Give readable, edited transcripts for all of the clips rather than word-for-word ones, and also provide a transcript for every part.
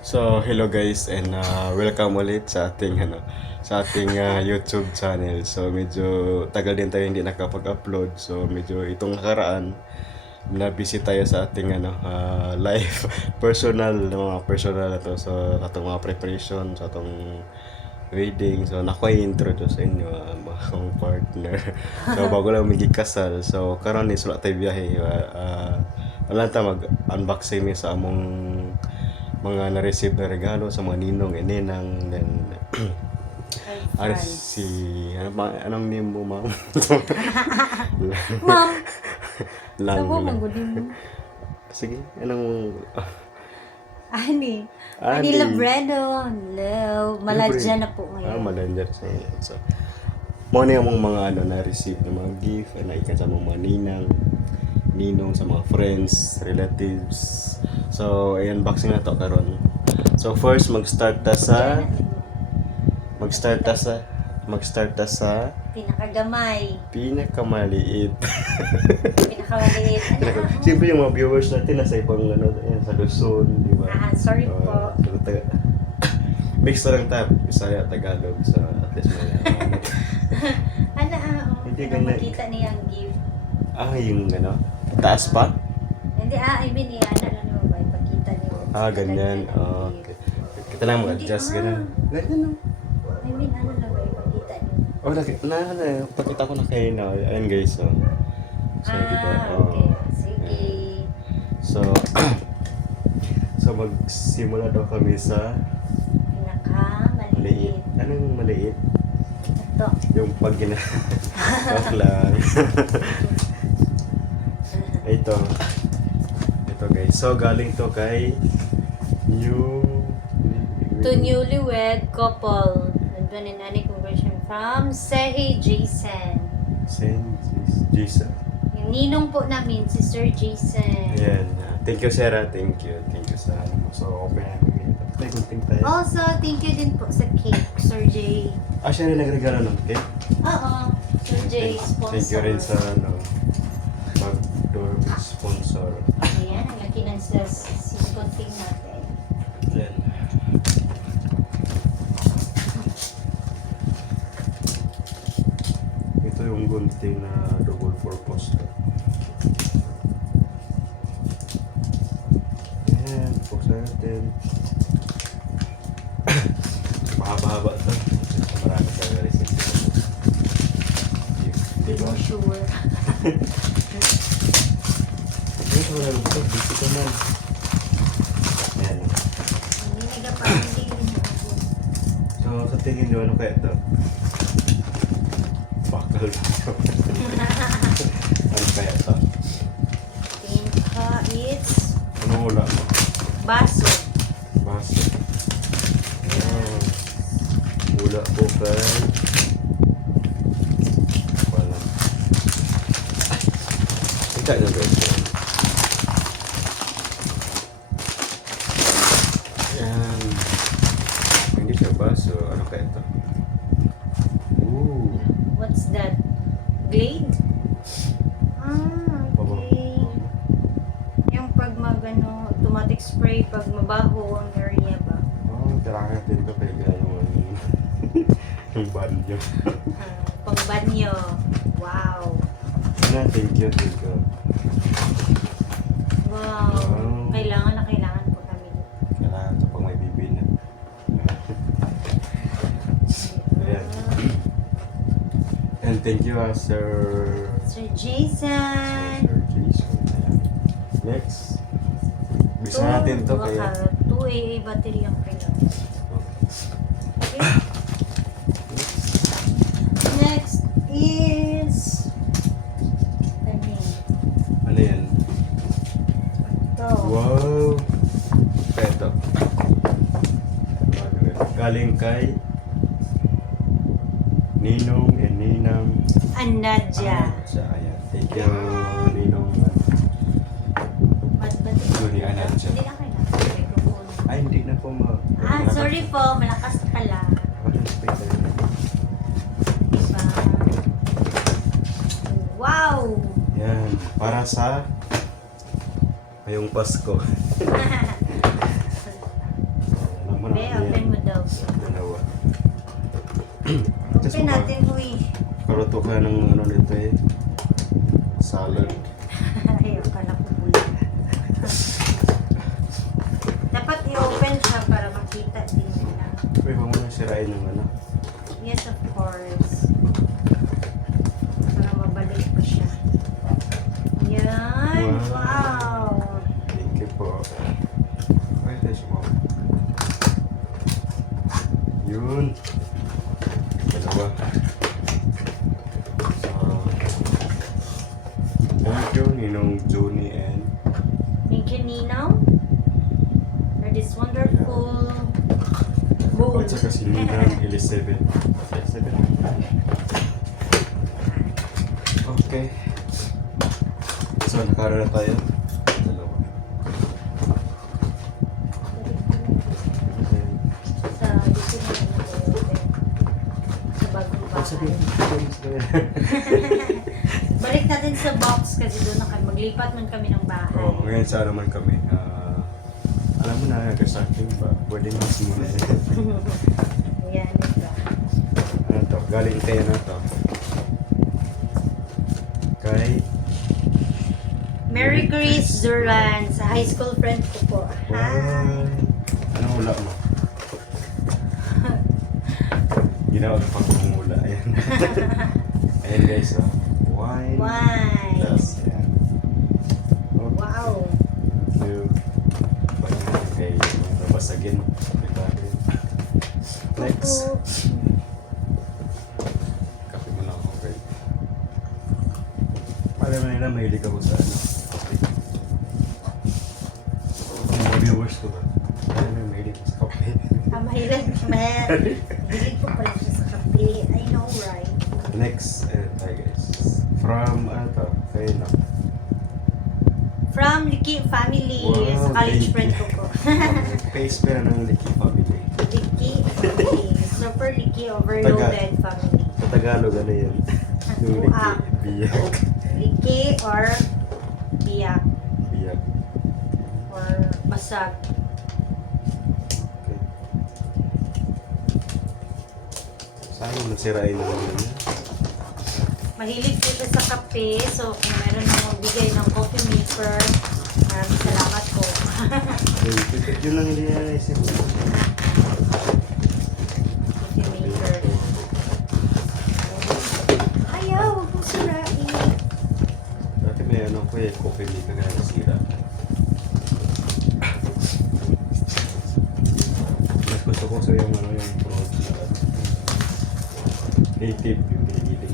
So, hello guys and welcome ulit sa ating YouTube channel. So, medyo tagal din tayo hindi nakapag-upload. So, medyo itong nakaraan na busy tayo sa ating live personal na to. So, atong mga preparation sa atong wedding. So, introduce sa inyo mga akong partner. So, bago lang kasal. So, karon ni sula tayo biyahe. Alam ta mag-unboxing mi sa among mga na-receive na regalo sa mga ninong and ninang. Then si anong name mo, ma'am? Ma'am, lang sabo magudin. sige, anong Ani Ani. Labredo. Hello. Maladya na po ngayon. Malandya sa inyo. So, mo na yung mga na-receive ng mga gift na ikan sa mga ninong sa mga friends, relatives. So, i-unboxing na to karon. So, first mag-start ta sa Pinakamaliit. pinakamaliit. Ano? Siyempre yung mga viewers natin nasa ibang sa Luzon, di ba? Sorry po. Mix na lang tayo, Bisaya, Tagalog, sa at least may Hindi Hindi ganyan. makita niya ang gift. yung taas pa? Hindi, I mean, lang ba, ipakita niyo. Ganyan. Okay. Kita lang mag-adjust, ganun. Ganyan, no? I mean, lang ba, ipakita niyo. Pakita ko na kayo na. Ayan guys, so. So, diba? Okay. Sige. So, so magsimula daw kami sa Pinakamaliit. Anong maliit? Ito. Yung pag Joke lang. Ito guys. So, galing to kay To newlywed couple. Nandun in any conversion from Sehi Jason. Saint Jason. Yung ninong po namin, si Sir Jason. Ayan. Thank you, Sarah. Thank you sa So, open namin. Gunting tayo. Also, thank you din po sa cake, Sir J. Siya rin nagregalo ng cake. Oo, Sir J, sponsor. Thank you rin sa mag-door sponsor. Ayan, ang laki ng sikonting natin. Ayan. Ito yung gunting na double purpose to. Ayan, buksan natin. Mahaba-haba to. Marami tayo na-receive. Hindi mo sure. Ito wala lang ito. Dito ka man. Ayan. Hindi nagapamili rin ako. So, sa tingin nyo, ano kaya ito? Bakal ba ito? Ano kaya ito? Think it's Ano hula mo? baso. Baso. Hula po kay... Wala. Ika nyo guys. Ayan. Hindi siya baso. Ano kaya ito? Ooh. What's that? Glade? Okay. Yung pag automatic spray pag mabaho ang area ba? Kailangan natin ito kaya yung banyo. Pang banyo. Wow. Thank you. Wow. Wow. Kailangan po kami. Kailangan ito pag may bibi na. Ayan. And thank you, Sir Jason. Jason. Ayan. Next. Bisa natin ito kaya. 2 AA battery ang kailangan. Okay. Next is Ano yan? ito. Wow! Ito. Galing kay Ninong and Ninang. Anadja. Ayan. Thank you, Ninong. Ba't Sorry, Anadja. Hindi na kailangan. Microphone. Hindi na po Sorry po. Malakas pala. Diba? Wow! Yan. Para sa ngayong Pasko. ka ng ano nito eh. Salad. Ayaw ka na pumula. Dapat i-open siya para makita din nila. Uy, huwag mo na sirain yung ano. Yes, of course. Para mabalik ko siya. Yan. Wow. Thank you po. Ay, tayo sumaw. Yun. Dalawa. So, thank you, Ninong Juni and Thank you, Nino. For this wonderful bowl. at saka si Ninang Elizabeth. Elizabeth. Okay. So, nakara na tayo. Dalawa. Okay. Sa dito na lang natin. Sa bagong bahay. Balik natin sa box kasi doon na kami. Maglipat man kami ng bahay. Oo, ngayon sa naman kami. Alam mo na, nag-starting ba? Pwede mo simula yan. Ayan, ito. Ano to? Galing kayo na to. Kay... Mary Grace Duran, sa high school friend ko po. Hi! Anong hula mo? Ginawa ko pang kumula. Ayan. Ayan guys, oh. Wine. Wine. Yes, ayan. Okay. Wow! Two. Okay, nabasagin. Next. Opo. Kape mo lang ako, okay. Alam mo nila, mahilig ako sa ano. Kape. Mga viewers ko ba? Alam mo, mahilig ako sa kape. Mahilig po pala siya sa kape. I know, right? Next, tayo guys. From, ano to? Kayo na. From Liki family. Wow, Sa college thank friend you. ko po. Face pera ng Liki family. Liki family. Super Liki overloaded family. Sa Tagalog, ano yan? Yung Buak. Liki, biyak. Liki or biyak Biyak. or basag. Okay. Saan mo nasirain na naman yan? Mahilig po siya sa kape. So, kung meron na magbigay ng coffee maker, maraming salamat po. Yun lang hindi na naisip. Coffee maker. Ayaw, huwag mong sirain. Dati may ano ko eh, coffee maker na nasira. Mas gusto ko sa yung ano yung proud na native yung pinigiling.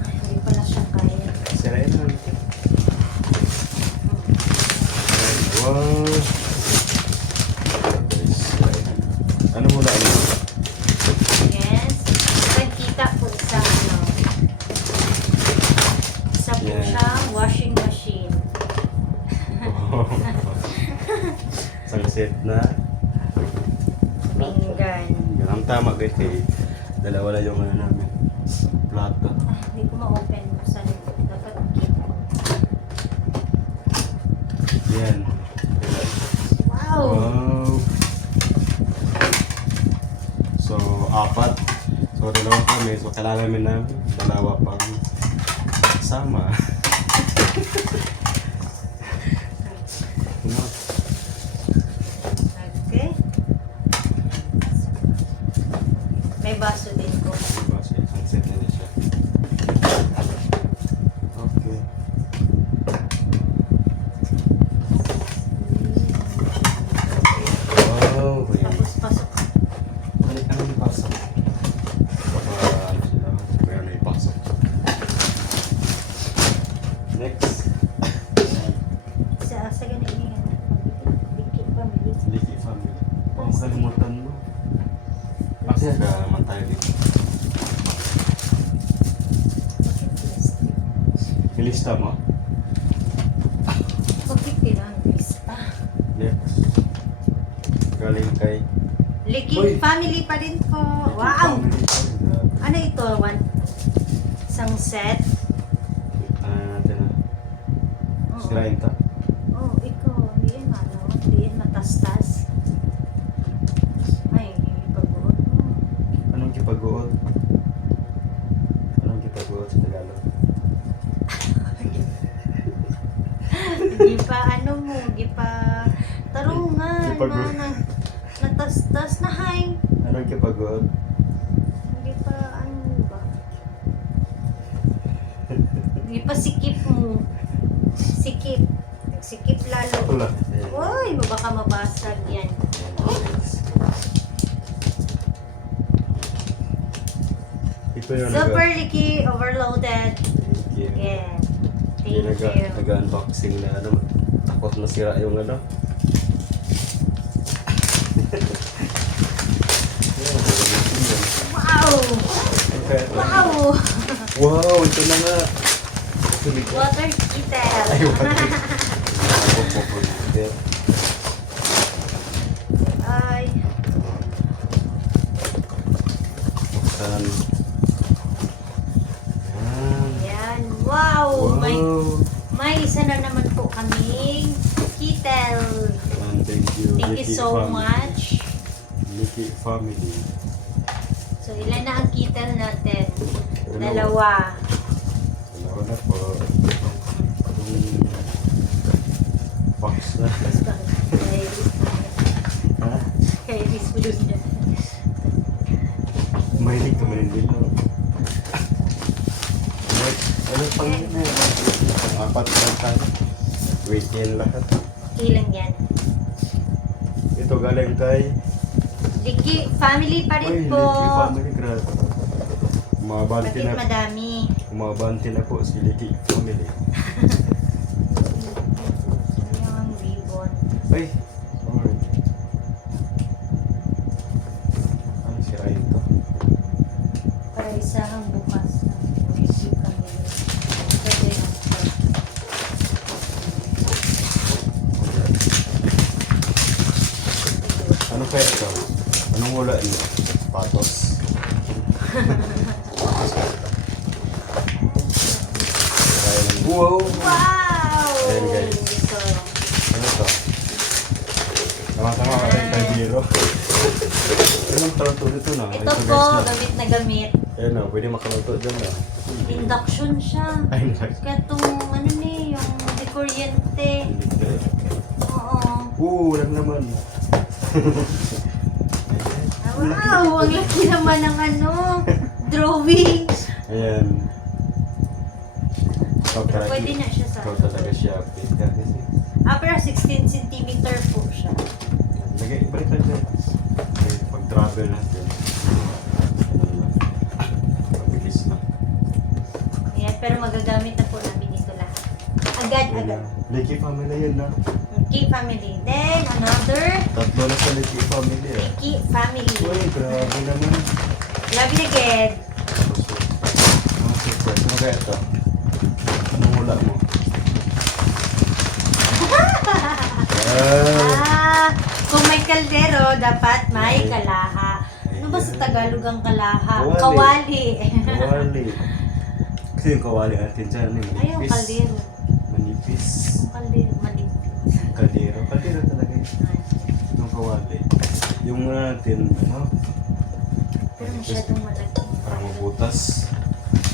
Ay, hindi pala siya kaya. Sirain lang. Wow! Guys, sirain. Ano mo na ano? Yes. Pagkita po sa ano. Isa po Yeah. siyang washing machine. Isang set na. Pinggan. Yan ang tama guys kay dalawa lang yung ano namin. Plato. Ah, hindi ko ma-open. Basta dapat kita. Yan. Wow! Wow. So, apat. So, dalawa kami. So, kailangan namin ng dalawa pang sama. Ano? Okay. May baso din po. Diba? So, isang set na niya siya. Okay. Wow. Tapos pasok. Balik na yung pasok. Baka ano sila, meron na ipasok. Next. Sa ganun yan. Dikit pa, may Liki family. Kung kalimutan mo. Kasi naman tayo dito. Ilista mo? Bakit pinag-lista? Next. Galing kay Liki Uy! family pa din po. Liki Wow! family. Ano ito? Isang set? Natin na. Oo. Sirain ta? Oh, ikaw. Hindi yan ano. Hindi yan matastas. Ay, hindi pag-uot mo. Anong kipag-uod? Pagod. Natas-tas na hay. Anong kipagod? Hindi pa ano ba? Hindi pa sikip mo. Sikip. Sikip lalo. Wala. Uy, baka mabasag yan. Ito yung Super leaky, overloaded. Again. Thank you. Nag-unboxing na ano. Takot masira yung ano. Wow! Okay. Wow! Wow, ito na nga. Water heater. Ay, water. Ay, Buksan. Yan. yan. Wow! Wow. May isa na naman po kaming kettle. Thank you. Thank you Nikki so family. much. Nikki family. So, ilan na ang kettle natin? Dalawa. Dalawa na po. Itong box na. Ha? Kaya dispulos niya. Mahilig ka manindil, no? Ano pang yun na? Apat na tayo. Wait yan lahat. Ilan yan? Ito galing kay... Liki family pa rin Ay, po. Licky family, grabe. Umabante Bakit na. madami? Umabante na po si Licky family. Ano yung ribbon? Ay! Sorry. Ano sira ito? Para isahang bukas na review kami. Pwede na. Ano kaya ito? Anong wala niyo? Patos. Kaya ng wow! Wow! Ayan, guys. So, Ano ito? Tama-tama ka rin kay Biro. Anong taluto nito na? ito po, guys na. gamit na gamit. Ayan na, pwede makaluto dyan na. Induction siya. Ay, nice. Kaya itong, ano ni, yung di kuryente. Oo. Walang naman. Wow! Ang laki naman ng ano, drawing. Ayan. Ikaw Pero talaga- pwede na siya sa... Ikaw talaga siya. Kasi, Pero 16 cm po siya. lagay, balik ka dyan. Okay, pag-travel natin. Ano lang. Mabilis na. Ayan, pero magagamit na po namin ito lahat. Agad-agad. Licky family yun na. Okay, family. Then, another Tatlo na sa Licky family eh. Ricky family. Uy, grabe naman. Love you again. Mga surprise. Ano kaya ito? Anong hula mo? Kung may kaldero, dapat may kalaha. Ano ba sa Tagalog ang kalaha? Kawali. Kawali. Kawali. Kasi yung kawali natin dyan, Ay, yung manipis. kaldero. Manipis. Yung kaldero, manipis. Kaldero. Kaldero talaga yun. Yung kawali. Yung muna natin, ano? Pero masyadong malaki. Parang mabutas.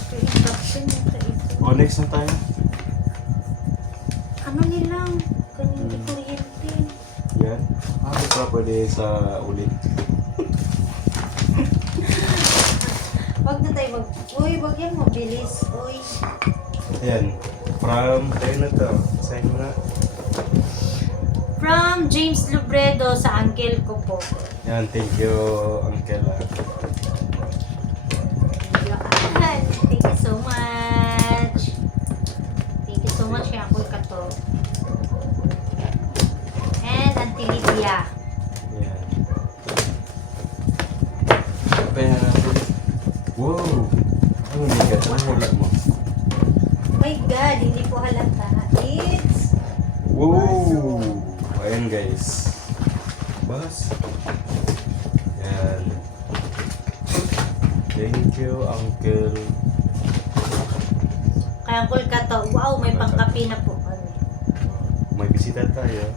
Pero induction ito ito. O, next na tayo. Ano nilang? Kanyang kuryente. Yan. Ito pa pwede sa ulit. Wag na tayo wag. Uy, wag yan mabilis. Uy. Ayan. From, tayo na to. Sign mo na. From James Lubredo sa uncle ko po. Yan, thank you, Uncle. Yan. Thank you so much. Thank you so much kay Uncle Kato. And Auntie Lydia. Yan. Kaya natin. Wow! Ano nigat? Anong hula mo? Oh my God, hindi po halata. It's Wow! Ayan guys. Bas. Yan. Thank you, Uncle. kay Uncle Kato. Wow, may pangkapi na po kami. May bisita tayo.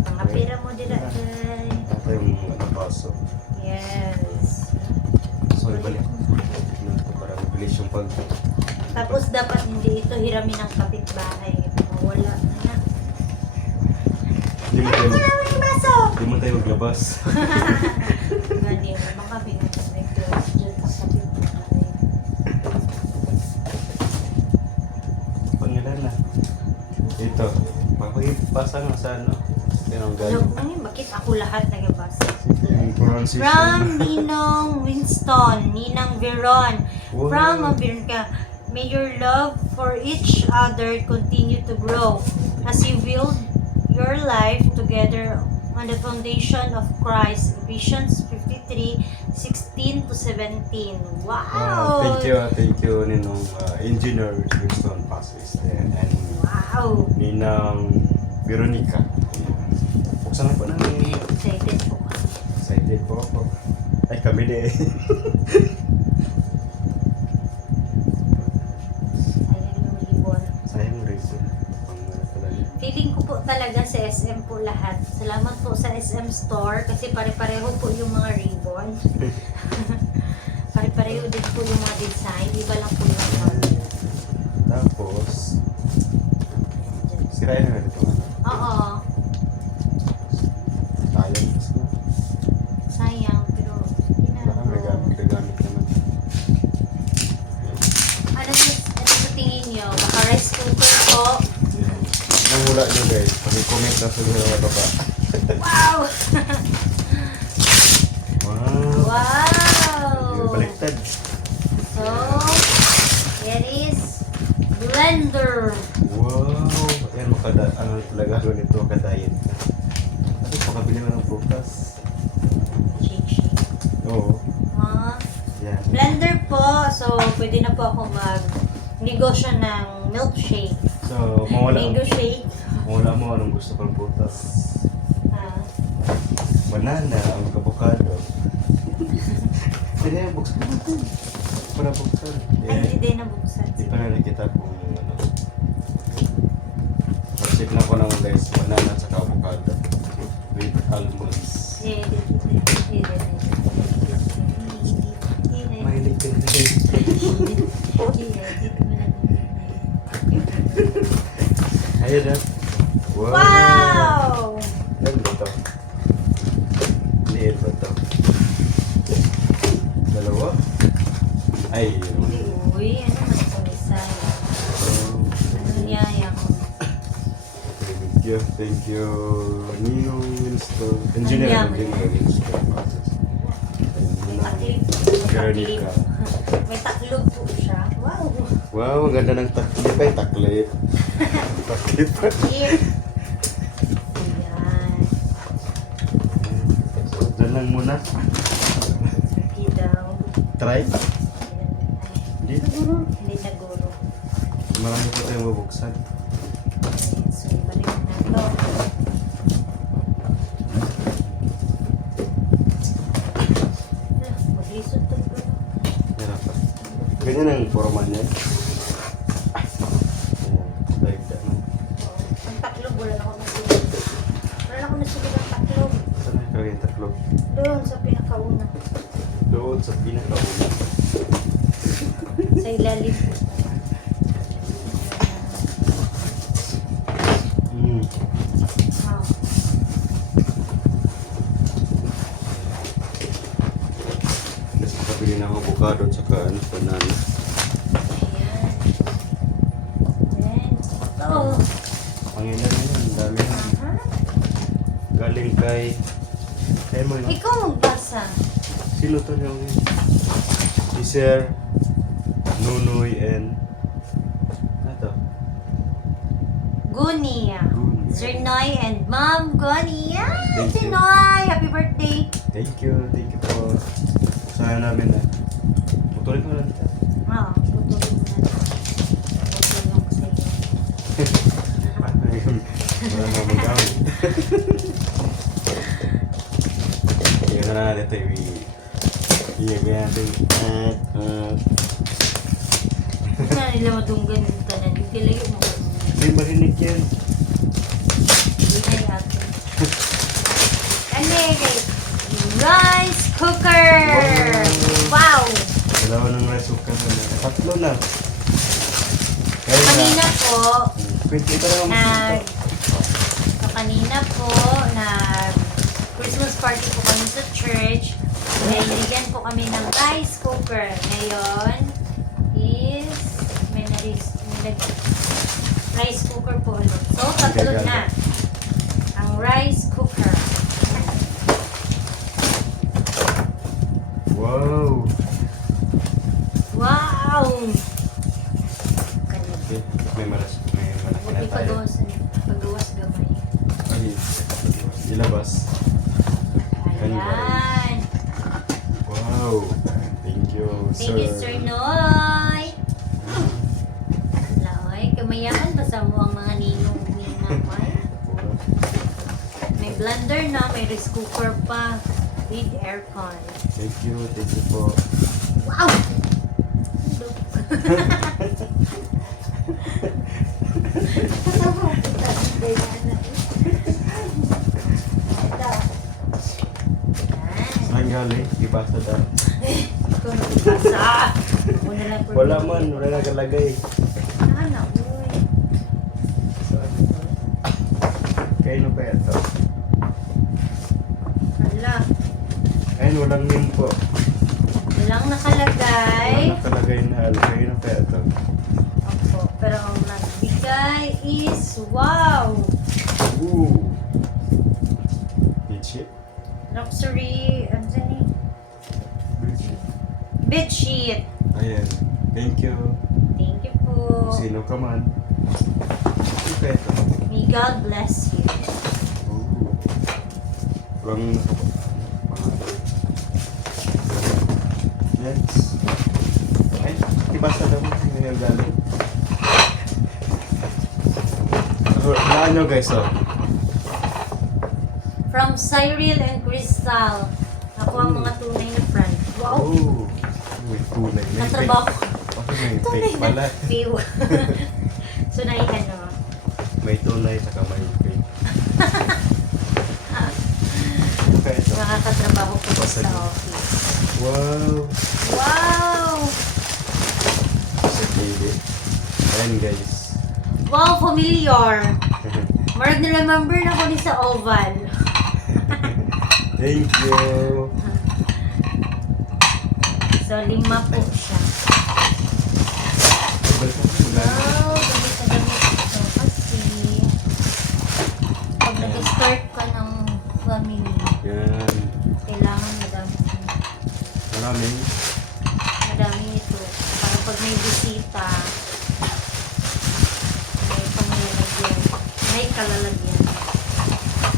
Pangkapira mo dila day. Ito yung ano, paso. Yes. So, ibalik. Para mabilis yung pag... Tapos dapat hindi ito hiramin ng kapitbahay. Mawala na. Hindi mo Ako tayo na may baso! Di mo tayo maglabas. Gani, makabing ang nag-close dyan sa kapit mo. Pangilan na. Ito. Pakipasa nga sa ano. Yan ang galing. Ano, bakit ako lahat nagabasa? Yung pronunciation. From Ninong Winston, Ninang Veron. Wow. From Veronica, may your love for each other continue to grow as you build your life together on the foundation of Christ. Ephesians 53:16 to 17. Wow! Thank you Ninong Engineer Winston Pasis and Wow! Ninang Veronica. Ayan. Buksan na po namin. Excited po. Excited po ako. Ay, kami din. Ayan yung ribbon. Sayang reason. Feeling ko po talaga sa SM po lahat. Salamat po sa SM Store kasi pare-pareho po yung mga ribbon. Pare-pareho din po yung mga design. Iba lang po yung model. Tapos, sirain na ito. Oo. Sayang. Sayang. Pero, Baka may gamit naman. ano sa tingin nyo? Baka rice cooker po. Yan. Ang hula nyo guys, pag-comment na sa mga baba. Wow! Wow! Wow! Baliktad. So, it is blender. Wow! Ayan, ano talaga ako nito, makadiet ka. Ano, makabili mo ng prutas. Shake. Oo. Ah, Yan. blender po. So, pwede na po ako mag-negosyo ng milkshake. So, Mango shake. mawala mo anong gusto kong prutas. Ah, Banana, avocado. Pwede na, buksan natin. Para buksan. ay, hindi din nabuksan. Di pa na nakita kung ano. Check na ko lang guys, banana at saka avocado. With almonds. Mahilig ka na rin. Ayun na. Wow! Ano ba ito? Liit ba ito? Dalawa? Ay, Uy, ano man itong isa? Ano niya yung... Thank you, Ninong Winston. Engineer Winston. May taklip. Veronica. May taklog po siya. Wow! Wow, ang ganda ng taklip ay taklip. Taklip. Taklip. Ayan. So, dyan lang muna. Hindi daw. Try. Hindi na guro. Hindi na guro. Marami po tayong mabuksan. So, ibalik na to. Maglisod to bro. Hirapan. Ganyan ang forma niya. Like that. Ang taklog, wala na ako nasulog. Wala na ako nasulog ang taklog. Saan na kaya yung taklog? Doon sa pinakauna. Doon sa pinakauna. Sa ilalim. Wow. Kasi makabili na ako avocado at saka ano, banana. Ayan. Then, ito. Pangilan na yun, ang dami na. Aha. Galing kay... Kay mo na. Ikaw magbasa. Sino to yung yun? Si Sir Nunoy and... Ano to? Gunia. Gunia. Sir Noy and Mom Gunia. Thank Si you. Noy, happy birthday. Thank you po. Usahan namin na. Motorin ko lang kita. Oo, putulin mo na. Putulin ko sa iyo. Wala na magamit. Iyan na natin ito. Iyan natin. Hindi na nila madunggan yung tanan. Yung kilayo mo. Hindi marinig yan. Hindi na yata. Ano eh, rice cooker! Wow! Dalawa ng rice cooker na. Tatlo na. Kaya Kanina po, Kwento ka naman. nag... So, kanina po, nag... Christmas party po kami sa church. Then, nilagyan po kami ng rice cooker. Ngayon is, may rice cooker po ulit. So, tatlo na ang rice cooker. Wow! Wow! Okay, may malaki Huwag na tayo. pagawas gamay. Ay, ilabas. Ayan. Wow! Thank you, Thank you, Sir Noy. Laoy, kamayaman ba sa mo ang mga ninong ninamay? May blender na, may rice cooker pa. With aircon. Thank you po. Wow! Saan galing? Ibasa daw. Ikaw nagbasa. Una lang por- Wala man, wala nakalagay. Ano, uy. Kayo na ba ito? Hala. Ayun, walang name po. Walang nakalagay. Walang nakalagay na hal. Kayo na ba ito? Opo. Pero ang nagbigay is, wow! Ooh! Bedsheet? Luxury, ano sa ni? Bedsheet. Bedsheet. Ayan. Thank you. Thank you po. Sino ka man. Ano ba ito? May God bless you. Ooh. Walang Next. Ay, ibasa daw mo yung galing. Laan nyo guys, oh. From Cyril and Crystal. Ako ang mga tunay na friend. Wow! Oh, may tunay. May Natrabaho. fake. Okay, may Tunay fake pala. na. View. So, ano. May tunay, saka may fake. Okay, ito. Nakakatrabaho ko po Basta sa yun. office. Wow! Wow! Sa baby. Ayan guys. Wow, familiar. Marag na-remember na ko ni sa oval. Thank you. So, 5 po siya. Wow, gamit na gamit ito. Kasi, pag nag-start ka ng family, Yan. kailangan Maraming. madami ito. Para pag may bisita, may panglalagyan. May kalalagyan.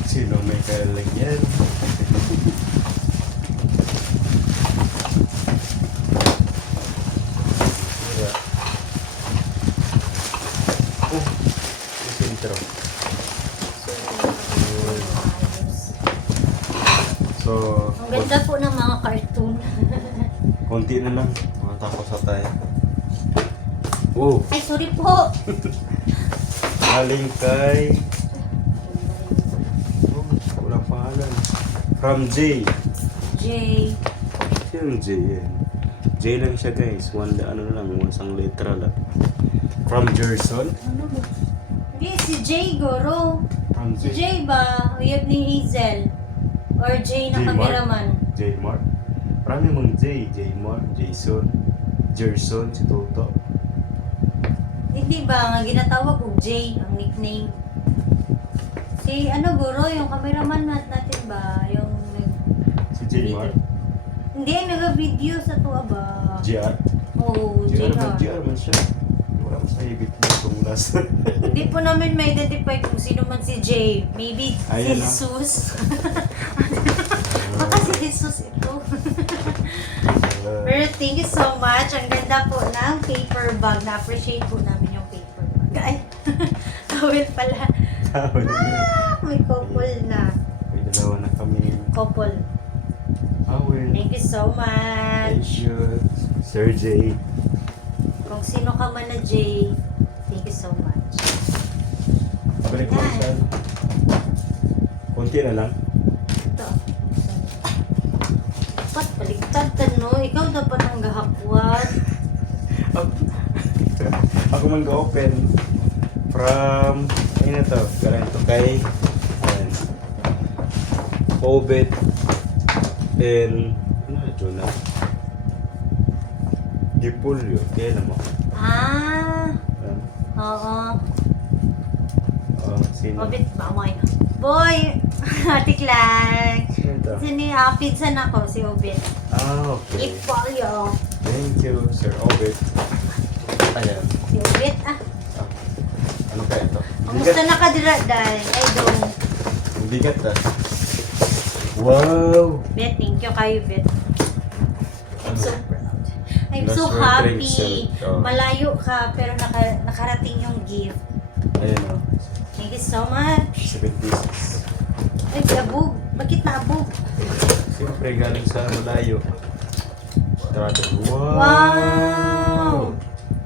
Sino may kalagyan? Oh, this intro. So, Ang ganda po ng mga cartoon. konti na lang. Matapos na tayo. Oh, Ay, sorry po. galing kay... Oh, walang pangalan. From J. J. Yung J yan. J lang siya guys. Ano lang, isang letra lang. From Gerson. Ano ba? Hindi, si J, Goro. From Si J. J ba? Uyab ni Hazel. Or J na J. Mark? kameraman. J. Mark. Marami mong J. J. Mark, Jason, Gerson, si Toto. Hindi ba nga ginatawag ko J ang nickname? Si ano Goro, yung cameraman natin ba? Yung Si J. Mark. Hindi, nag-video sa tuwa ba? JR. Oo, JR JR. man, JR man siya. Wala mo sa ibig mo itong last. Hindi po namin ma-identify kung sino man si J. Maybe Ayan si na. Jesus. Baka si Jesus ito. Pero thank you so much. Ang ganda po ng paper bag. Na-appreciate po namin yung paper bag. Ay, towel pala. May couple na. May dalawa na kami. Couple. Awil. Thank you so Thank much. you. Sir J. Kung sino ka man na J, thank you so much. Balik mo siya. Konti na lang. Ito. Dapat baliktad ka, no? Ikaw dapat ang gahakwat. Ako man ga-open. From, ayun na to. Galing to kay, ayan. Obet, and ano na Jonah? Dipulyo. Kaya mo. Ah, oo. Sino? Obit ba mo? Boy, atik lang. Sino ito? Pizza na ko si Obit. Okay. Ipolyo. Thank you, Sir Obet. Ayan. Si Obit, Ano kaya ito? Kamusta na ka dira, Day? Ay, dong. Ang bigat Wow! Bet, thank you kayo, Bet. I'm so proud. I'm That's so your happy. drink, sir. Oh. Malayo ka, pero nakarating yung gift. Ayan o. Thank you so much. 7 pieces. Ay, abog. Bakit naabog? Siyempre galing sa malayo. Grabe. Wow! Wow!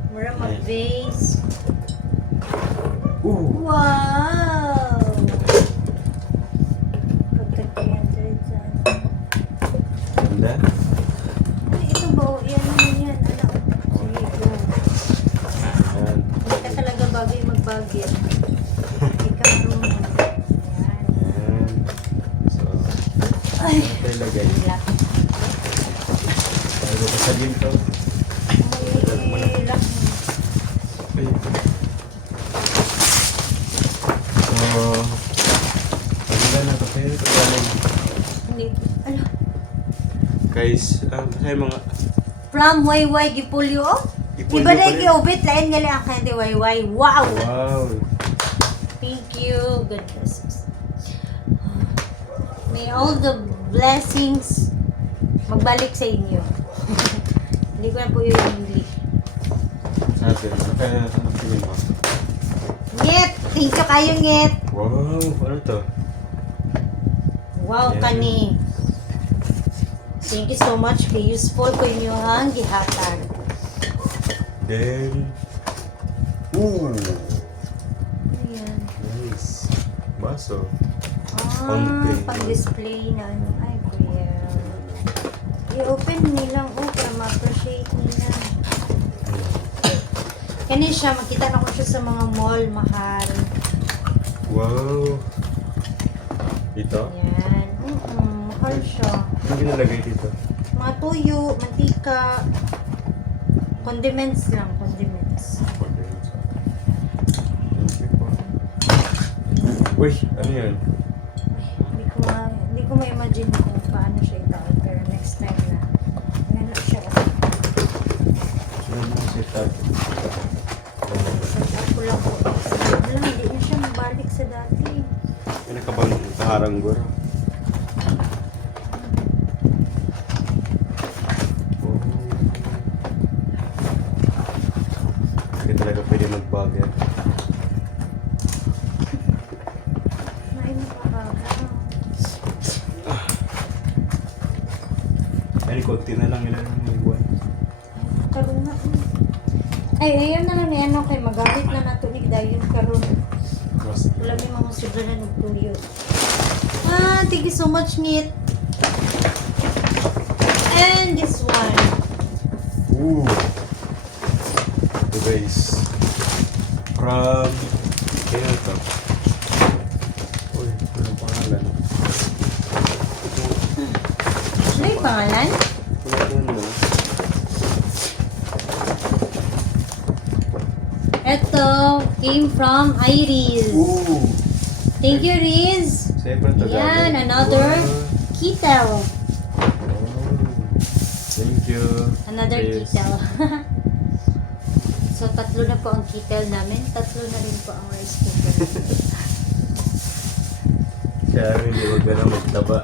Mura mag-vase. Ooh! Wow! Pagka-300 dyan. Ganda. Ay, ito ba? Yan naman yan. Ano? Sige, go. Ayan. Hindi ka talaga bagay mag-bagay. Ikaw marunong. Yan. Ayan. So, Ay! ito ilagay. Lock. Bago pa sa ginto. Ay, lock. So, paganda na ito. Kaya ito galing. Hindi. Ano? Guys, kasi mga From Wayway Gipulyo? Gipulyo Iba na pala yun. yung ubit. Lain nga lang ang kanya Wayway. Wow! wow! Thank you. God bless us. May all the blessings magbalik sa inyo. Hindi ko na po yung hindi. Sabi, ano kaya ang tingin mo? Nget! Thank you kayo, Nget! Wow! Ano to? Wow, Yeah. kani. Thank you so much. Kay useful ko inyo ang gihatan. Then, ooh! Ayan. Nice. Baso. Ah, pang-display na ano. Ay, kuya. I-open nilang para ma-appreciate nila. Kani siya, makita na ko siya sa mga mall, mahal. Wow! Ito? Yan. Mahal siya. Ano ginalagay dito? Mga tuyo, mantika, condiments lang, condiments. Thank you po. Uy! Ano yan? Hindi ko ma-imagine kung paano siya itaon, pero next time na. Ano siya. Sino mo si Tato? Set up ko lang po. Wala, hindi na siya mabalik sa dati. May nakabang kaharanggor. Oh. Hindi talaga pwede mag-bagger. Ay, nakakagaw. Ay, konti na lang ilan yung iwan. Karoon na. Ay, ayun na lang ano kay magalit na natunig dahil karoon. Wala may mga sobra na nagtuyo. Thank you so much, Nit. And this one. Ooh! Ito guys. From... Kaya ito. Uy, anong pangalan? Ano yung pangalan? Wala yan mo. Ito came from Iris. Ooh! Thank you, Riz. Siyempre ito Yan, galing. another Wow. Kitel. Oh. Thank you. Another Yes. Kitel. So, tatlo na po ang Kitel namin. Tatlo na rin po ang rice cooker namin. Kaya hindi wag ka na magtaba.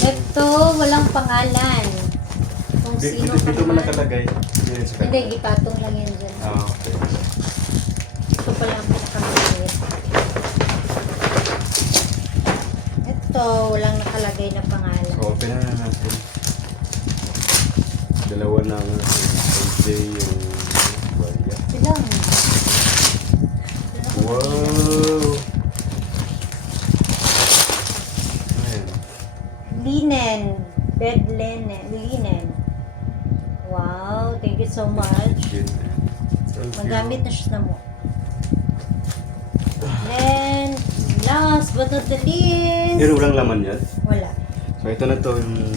Ito, walang pangalan. Kung sino Dito mo man. nakalagay. Yan sa Hindi, kanya. gipatong lang yan dyan. Ah, okay. Ito pala ang pinakamaliit. Ito, walang nakalagay na pangalan. So, open na natin. Dalawa na ang LJ yung baya. Silang. Wow! Ayan. Linen. Bed linen. Wow, thank you so much. Yun. Thank you. Magamit na siya na mo. Then, last but but not the least. Pero walang laman yan. Wala. So ito na to yung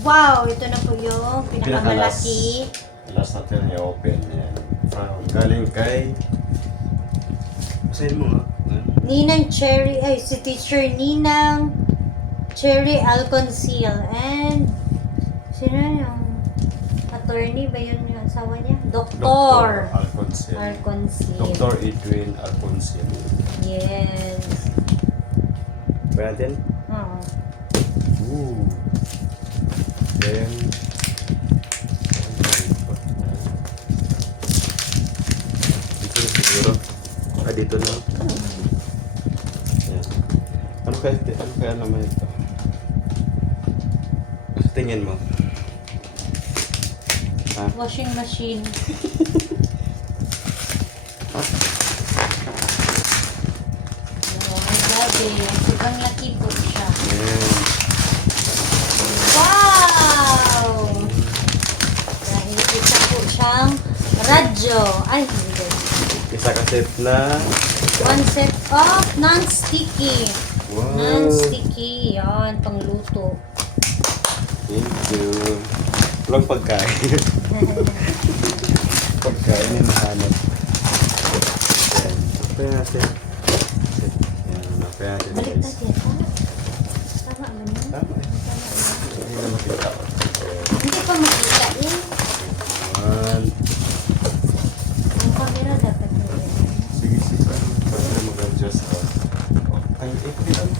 Wow! Ito na po yung pinakamalaki. last natin yung open. Yan. From galing kay... Basahin mo nga. Ninang Cherry, ay si Teacher Ninang Cherry Alconcil. And sino yung attorney ba yun yung asawa niya? Dr. Alconcil. Alconcil. Dr. Edwin Alconcil. Yes. Ba natin? Oo. Ooh. Then... Dito na siguro. Dito na. Yan. Ano kaya naman ito? Tingin mo. Ha? Washing machine. Oh, my God eh. Sobrang laki po siya. Ayan. Wow! Dahil isa po siyang radyo. Ay, hindi din. Isa kaset na. One set of non-sticky. Wow. Non-sticky. Yan, pangluto. Thank you. Walang pagkain. Pagkain yung nahanap. Ayan. Napaya natin. Ayan. Napaya natin Balik guys. natin. Tama ba yun? Tama eh. Hindi na makita. Hindi pa makita eh. One. Ang camera dapat nyo yan. Sige, sige. Pwede na mag-adjust ka. Oh, ay, ano?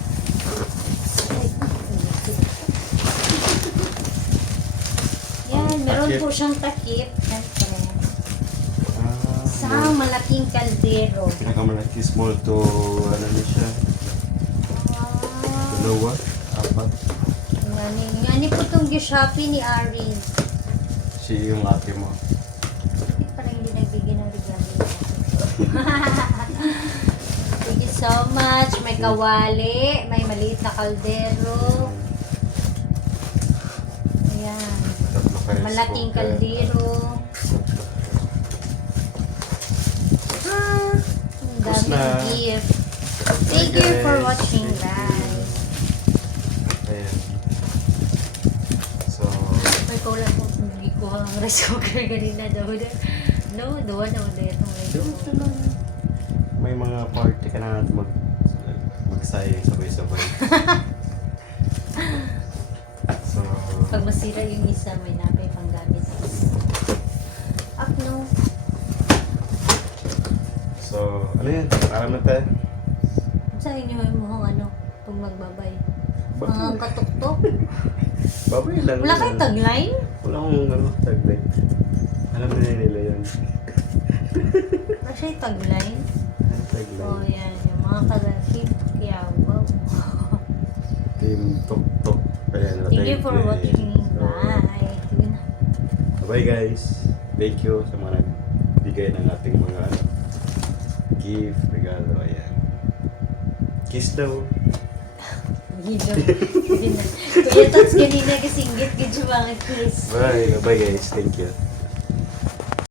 Yan, meron po siyang takip. Siyempre. Sa Ah, malaking kaldero. pinakamalaki, small to, ano niya siya? Wow. 2, 4. Ngani po itong Shopee ni Ari. Si yung ate mo. Bakit parang hindi nagbigay ng regalo? Thank you so much. May kawali, may maliit na kaldero. Ayan. Tatlo kayo. Malaking kaldero. Ang Tapos na. daming gift. Thank you for watching, guys. Ayan. So, May kaulat mo hindi ko ang rice cooker kanina daw. No, doon na ulit itong rice cooker. may mga party ka na natin magsay sabay-sabay. So, Pag masira yung isa, may napay pang gamit. Up no. so, ano yan? Alam na tayo. Sa inyo may mukhang ano, pag magbabay. Mga katuktok. Babay lang. Wala kayo tagline? Wala akong ano, tagline. Alam na nila yan. Wala siya yung tagline? Ano Oh, tagline? yan. Yung mga kalakip. Kaya, wow. Team Tok Tok. Ayan, Thank you for watching. Bye. Sige na. Bye guys. Thank you sa mga nagbigay ng ating mga ano, gift, regalo. Ayan. Kiss daw. Hilo. Kuya Tots kanina kasing git-git yung mga kiss. Bye. Bye guys. Thank you.